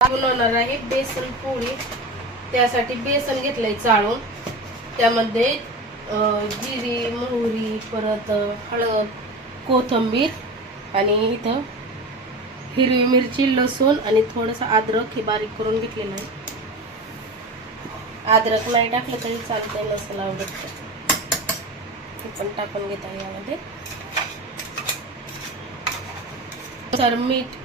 बनवणार आहे बेसन पोळी. त्यासाठी बेसन घेतलंय चाळून. त्यामध्ये जिरी मोहरी परत हळद कोथिंबीर आणि इथं हिरवी मिरची लसूण आणि थोडंसं अद्रक हे बारीक करून घेतलेलं आहे. अद्रक नाही टाकलं तरी चालतंय लसूण आवडत. तर. हे पण टाकून घेत आहे यामध्ये. तर मीठ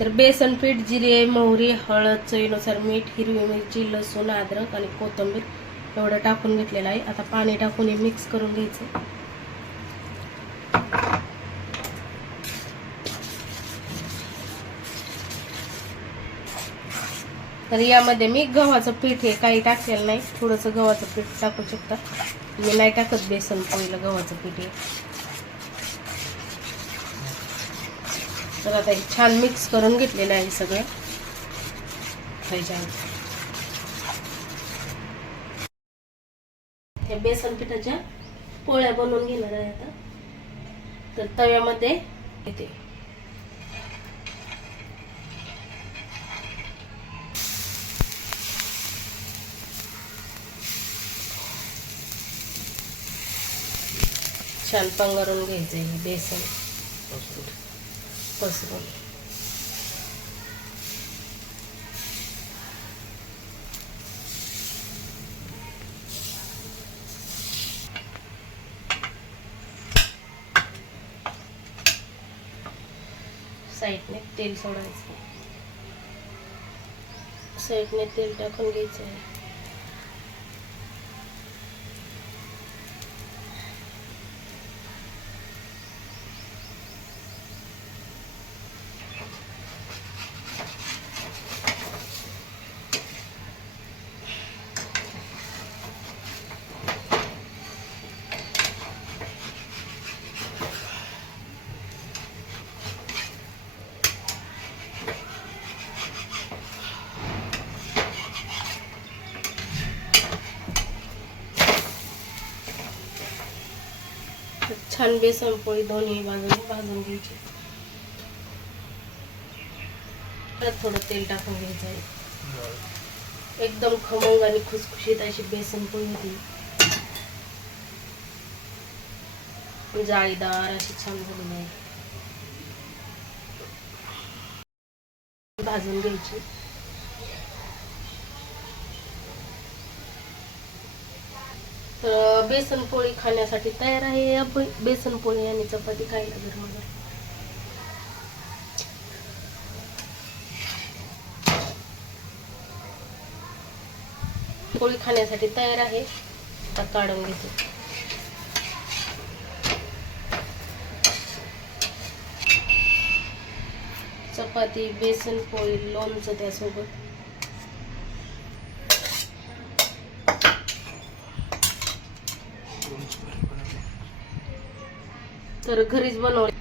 तर बेसन पीठ जिरे मोहरी हळद चवीनुसार मीठ हिरवी मिरची लसूण अद्रक आणि कोथिंबीर एवढं टाकून घेतलेलं आहे. आता पाणी टाकून हे मिक्स करून घ्यायचं. तर यामध्ये मी गव्हाचं पीठ हे काही टाकलेलं नाही. थोडंसं गव्हाचं पीठ टाकू शकता. मी नाही टाकत बेसन पोळीला गव्हाचं पीठ हे. तर आता हे छान मिक्स करून घेतलेलं आहे सगळं. ह्याच्यावर. हे बेसन पिठाच्या पोळ्या बनवून घेणार आहे आता. तर तव्यामध्ये येते. छान पंगरून घ्यायचं हे बेसन. पसरून साईडने तेल सोडायचं. साईडने तेल टाकून घ्यायचं आहे तर छान बेसन पोळी दोन्ही बाजूने भाजून घ्यायची. परत थोडं तेल टाकून घ्यायचं आहे. एकदम खमंग आणि खुसखुशीत अशी बेसन पोळी होती. जाळीदार अशी छान झालेली आहे. भाजून घ्यायची तर बेसन पोळी खाण्यासाठी तयार आहे. या बेसन पोळी आणि चपाती खायला घरमध्ये पोळी खाण्यासाठी तयार आहे. आता काढून घेते. चपाती बेसन पोळी लोणचं त्यासोबत. तर घरीच बनवले.